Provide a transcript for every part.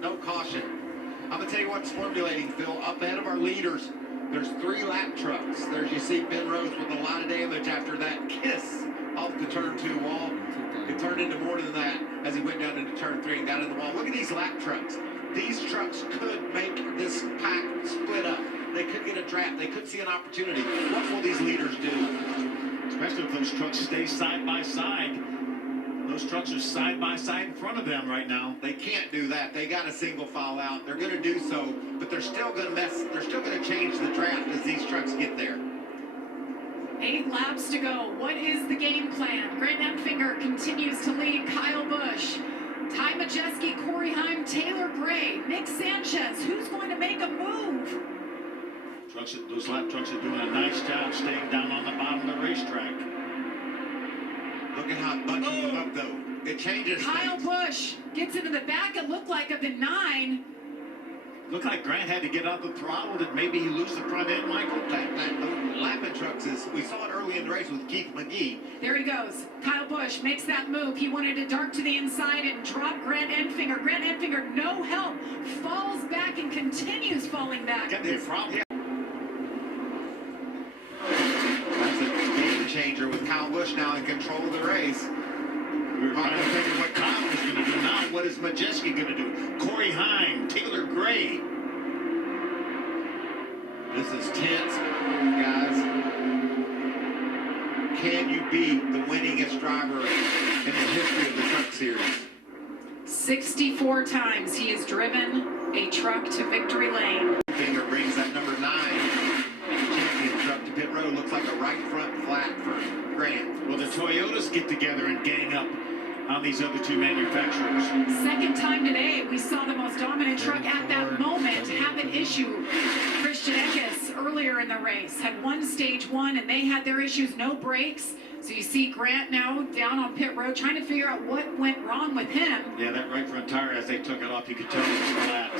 No caution. I'm going to tell you what's formulating, Phil. Up ahead of our leaders, there's 3 lap trucks. There's, you see, Ben Rose with a lot of damage after that kiss off the turn 2 wall. It turned into more than that as he went down into turn 3 and got in the wall. Look at these lap trucks. These trucks could make this pack split up. They could get a draft. They could see an opportunity. What will these leaders do? Especially if those trucks stay side by side. Those trucks are side by side in front of them right now. They can't do that. They got a single file out. They're going to do so, but they're still going to mess. They're still going to change the draft as these trucks get there. 8 laps to go. What is the game plan? Grant Enfinger continues to lead Kyle Busch. Ty Majeski, Corey Heim, Taylor Gray, Nick Sanchez. Who's going to make a move? Those lap trucks are doing a nice job staying down on the bottom of the racetrack. Look at how it bunches them up, though. It changes Kyle things. Busch gets into the back. It looked like of the 9. Looked like Grant had to get out the throttle. Did maybe he lose the front end, Michael? That lapping trucks is, we saw it early in the race with Keith McGee. There he goes. Kyle Busch makes that move. He wanted to dart to the inside and drop Grant Enfinger. Grant Enfinger, no help, falls back and continues falling back. Got the problem. That's a game changer with Kyle Busch now in control of the race. We were trying to figure what Kyle was going to do. Now, what is Majeski going to do? Corey Heim, Taylor Gray. This is tense, guys. Can you be the winningest driver in the history of the truck series? 64 times he has driven a truck to victory lane. Finger brings that number 9 champion truck to pit road. Looks like a right front flat for Grant. Well, the Toyotas get together and gang up on these other 2 manufacturers. Second time today, we saw the most dominant truck at that moment have an issue. Christian Eckes earlier in the race had won stage 1 and they had their issues, no brakes. So you see Grant now down on pit road trying to figure out what went wrong with him. Yeah, that right front tire, as they took it off, you could tell it was flat.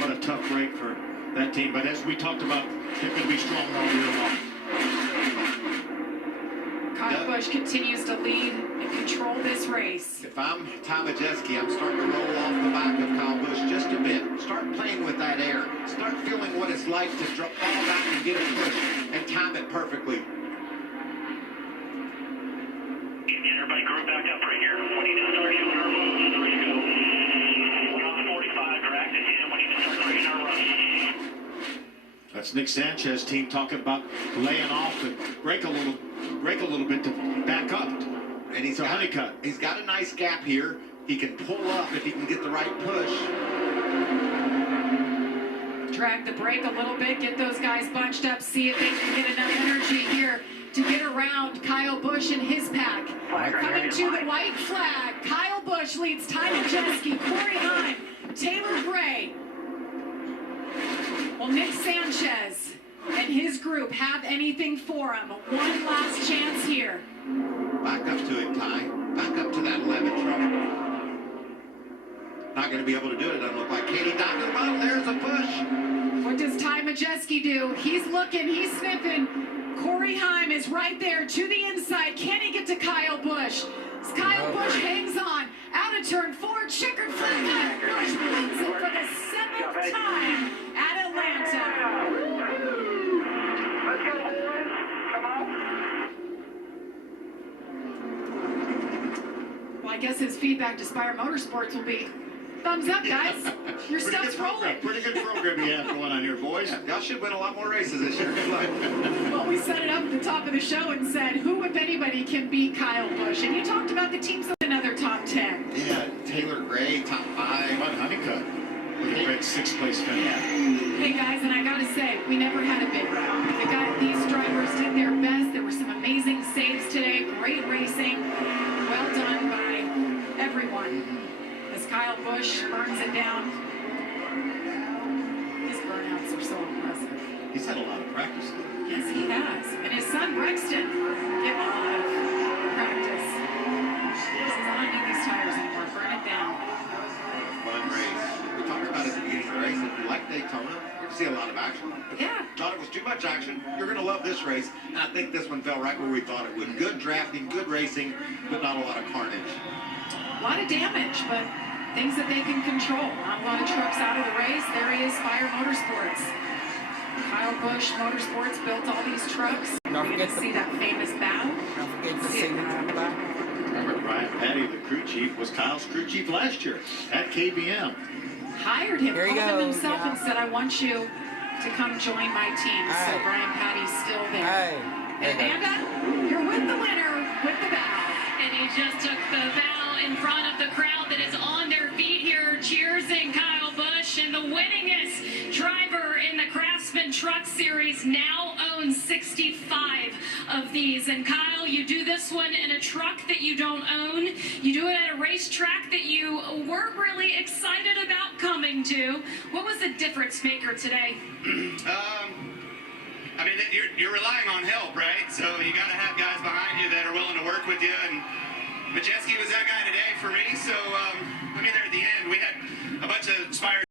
What a tough break for that team. But as we talked about, they're going to be strong all year long. Kyle Busch continues to lead and control this race. If I'm Ty Majeski, I'm starting to roll off the back of Kyle Busch just a bit. Start playing with that air. Start feeling what it's like to fall back and get a push and time it perfectly. Everybody group back up right here. We need to start showing our moves. There you go. We're on 45. Drag it in. We need to start creating our run. That's Nick Sanchez team talking about laying off and brake a little bit to back up. And he's got Honeycutt. He's got a nice gap here. He can pull up if he can get the right push. Drag the brake a little bit, get those guys bunched up, see if they can get enough energy here to get around Kyle Busch and his pack. Coming to the white flag, Kyle Busch leads Ty Majeski, Corey Heim, Taylor Gray. Well, Nick Sanchez and his group have anything for him. One last chance here. Back up to it, Ty. Back up to that 11 truck. Not going to be able to do it, doesn't look like. Katie down to the bottom. There's a push. What does Ty Majeski do? He's looking, he's sniffing. Corey Heim is right there to the inside. Can he get to Kyle Busch? As Kyle Busch hangs on. Out of turn 4, checkered flag. Kyle Busch wins it for the 7th time at Atlanta. Let's go, boys. Come on. Well, I guess his feedback to Spire Motorsports will be thumbs up, guys. Your stuff's rolling. Pretty good program you have going on here, boys. Y'all should win a lot more races this year. Good luck. Well, we set it up at the top of the show and said, who, if anybody, can beat Kyle Busch? And you talked about the teams of another top 10. Yeah, Taylor Gray, top 5. Bud Honeycutt with a great 6th place finish. Yeah. Hey guys, and I gotta say, we never had a big round. These drivers did their best. There were some amazing saves today. Great racing. Well done by everyone. As Kyle Busch burns it down. His burnouts are so impressive. He's had a lot of practice. Yes, he has. And his son, Brexton, getting a lot of practice. He doesn't want to do these tires anymore. Burn it down. Fun race. We talked about it at the beginning of the race. If you like Daytona, you're going to see a lot of action. If Yeah. you thought it was too much action, you're going to love this race. And I think this one fell right where we thought it would. Good drafting, good racing, but not a lot of carnage. A lot of damage, but things that they can control. Not a lot of trucks out of the race. There he is, Fire Motorsports. Kyle Busch Motorsports built all these trucks. Don't We forget get to the- see that famous bow. Don't forget the See it signature now. plaque. Remember, Brian Patty, the crew chief, was Kyle's crew chief last year at KBM. Hired him, There you called him go, himself yeah. and said, I want you to come join my team. So Hey. Brian Patty's still there. Hey. And there you go. Amanda, you're with the winner with the bow. And he just took the bow in front of the crowd that is on their feet here, cheersing Kyle Busch. And the winningest driver in the Craftsman Truck Series now owns 65 of these. And Kyle, you do this one in a truck that you don't own. You do it at a racetrack that you weren't really excited about coming to. What was the difference maker today? I mean, you're relying on help, right? So you got to have guys behind you that are willing to work with you. And Majeski was that guy today for me. So, I mean, there at the end, we had a bunch of inspired